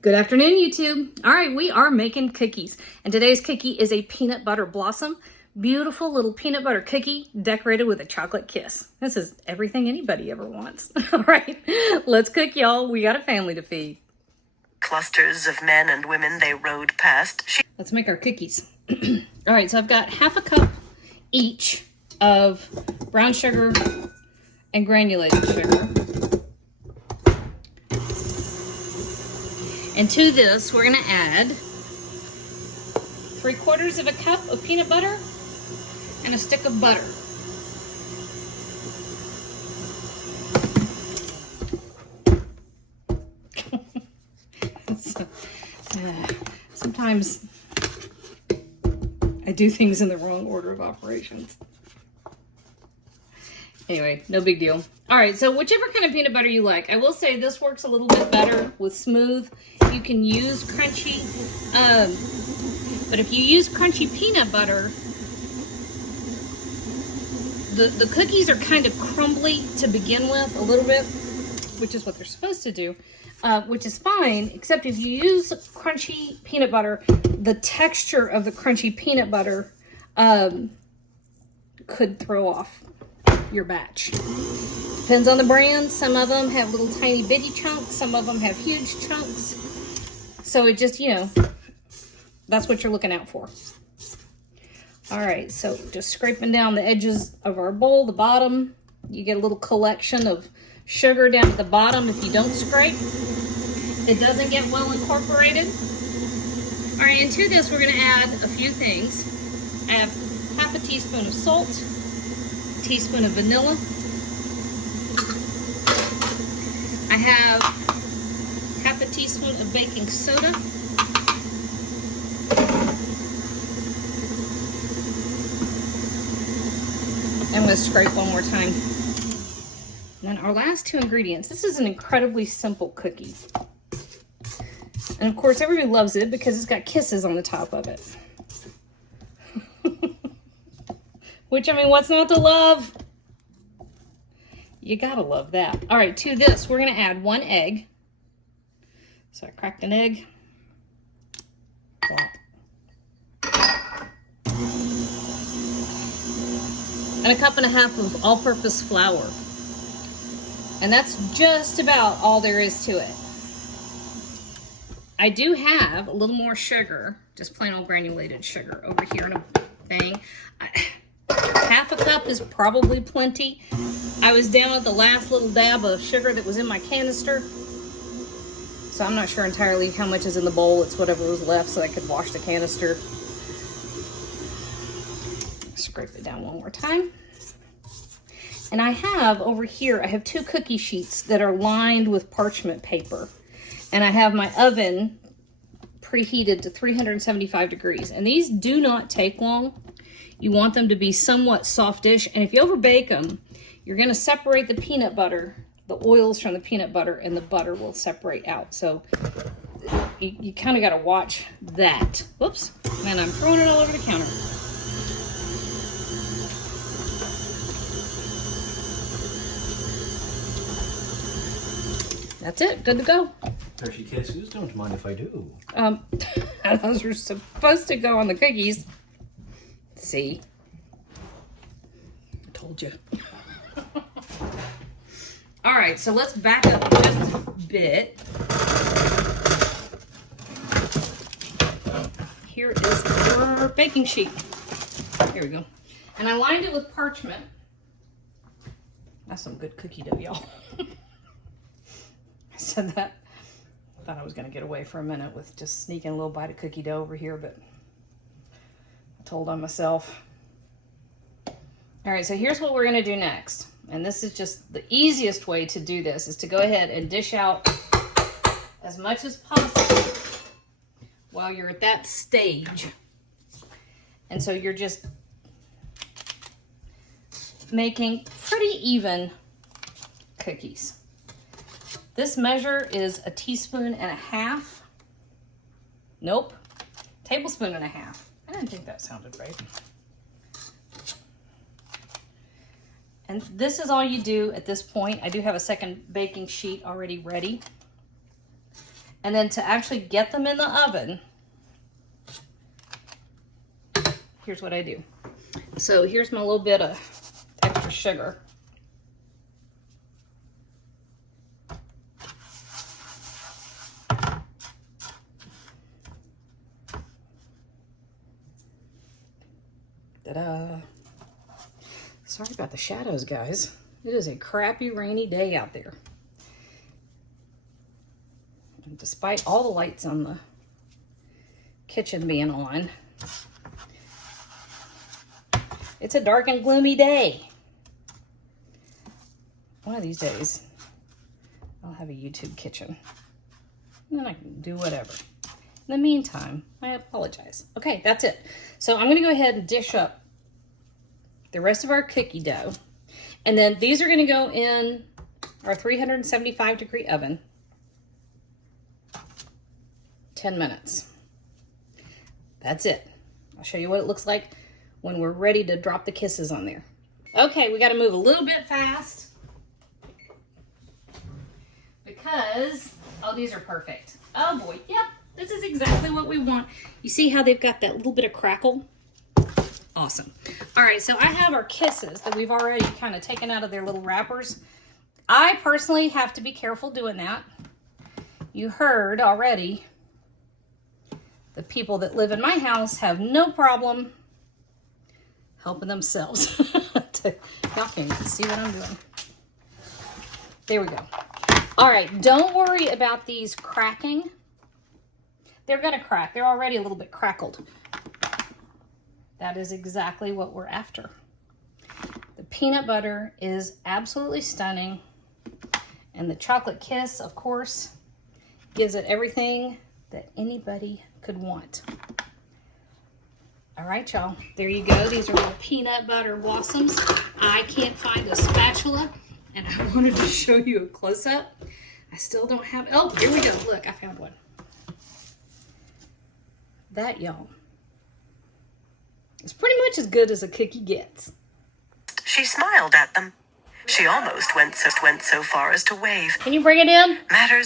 Good afternoon, YouTube. All right, we are making cookies, and today's cookie is a peanut butter blossom. Beautiful little peanut butter cookie decorated with a chocolate kiss. This is everything anybody ever wants. All right, let's cook, y'all. We got a family to feed. Clusters of men and women they rode past. Let's make our cookies. All right, so I've got half a cup each of brown sugar and granulated sugar. And to this, we're gonna add 3/4 of a cup of peanut butter and a stick of butter. Sometimes I do things in the wrong order of operations. Anyway, no big deal. All right, so whichever kind of peanut butter you like. I will say this works a little bit better with smooth. You can use crunchy, but if you use crunchy peanut butter, the cookies are kind of crumbly to begin with a little bit, which is what they're supposed to do, which is fine, except if you use crunchy peanut butter, the texture of the crunchy peanut butter could throw off your batch. Depends on the brand. Some of them have little tiny bitty chunks. Some of them have huge chunks. So it just, that's what you're looking out for. All right, so just scraping down the edges of our bowl, the bottom. You get a little collection of sugar down at the bottom if you don't scrape. It doesn't get well incorporated. All right, and to this we're gonna add a few things. I have half a teaspoon of salt, a teaspoon of vanilla. I have half a teaspoon of baking soda. I'm going to scrape one more time. And then our last two ingredients. This is an incredibly simple cookie. And of course, everybody loves it because it's got kisses on the top of it. Which, I mean, what's not to love? You gotta love that. All right, to this, we're gonna add 1 egg. So I cracked an egg. And 1.5 cups of all-purpose flour. And that's just about all there is to it. I do have a little more sugar, just plain old granulated sugar over here in a thing. Half a cup is probably plenty. I was down at the last little dab of sugar that was in my canister. So I'm not sure entirely how much is in the bowl. It's whatever was left so I could wash the canister. Scrape it down one more time. And I have over here, I have 2 cookie sheets that are lined with parchment paper. And I have my oven preheated to 375 degrees. And these do not take long. You want them to be somewhat softish. And if you overbake them, you're going to separate the peanut butter, the oils from the peanut butter, and the butter will separate out. So you kind of got to watch that. Whoops. And I'm throwing it all over the counter. That's it. Good to go. Hershey Kisses, don't mind if I do. Those are supposed to go on the cookies. See? I told you. All right, so let's back up just a bit. Here is our baking sheet. Here we go. And I lined it with parchment. That's some good cookie dough, y'all. I said that. I thought I was gonna get away for a minute with just sneaking a little bite of cookie dough over here, but I told on myself. All right, so here's what we're gonna do next. And this is just the easiest way to do this, is to go ahead and dish out as much as possible while you're at that stage. And so you're just making pretty even cookies. This measure is 1.5 teaspoons. Nope, 1.5 tablespoons. I didn't think that sounded right. And this is all you do at this point. I do have a second baking sheet already ready. And then to actually get them in the oven, here's what I do. So here's my little bit of extra sugar. Ta-da. Sorry about the shadows, guys. It is a crappy rainy day out there. And despite all the lights on the kitchen being on, it's a dark and gloomy day. One of these days, I'll have a YouTube kitchen. And then I can do whatever. In the meantime, I apologize. Okay, that's it. So I'm going to go ahead and dish up the rest of our cookie dough. And then these are going to go in our 375-degree oven. 10 minutes. That's it. I'll show you what it looks like when we're ready to drop the kisses on there. Okay, we got to move a little bit fast because, oh, these are perfect. Oh boy, yep, this is exactly what we want. You see how they've got that little bit of crackle? Awesome. All right, so I have our kisses that we've already kind of taken out of their little wrappers. I personally have to be careful doing that. You heard already, the people that live in my house have no problem helping themselves. Y'all can't even see what I'm doing. There we go. All right, don't worry about these cracking. They're gonna crack. They're already a little bit crackled. That is exactly what we're after. The peanut butter is absolutely stunning. And the chocolate kiss, of course, gives it everything that anybody could want. All right, y'all, there you go. These are little peanut butter blossoms. I can't find a spatula, and I wanted to show you a close-up. I still don't have, oh, here we go. Look, I found one. That, y'all, is pretty much as good as a cookie gets. She smiled at them. She almost went so far as to wave. Can you bring it in? Matters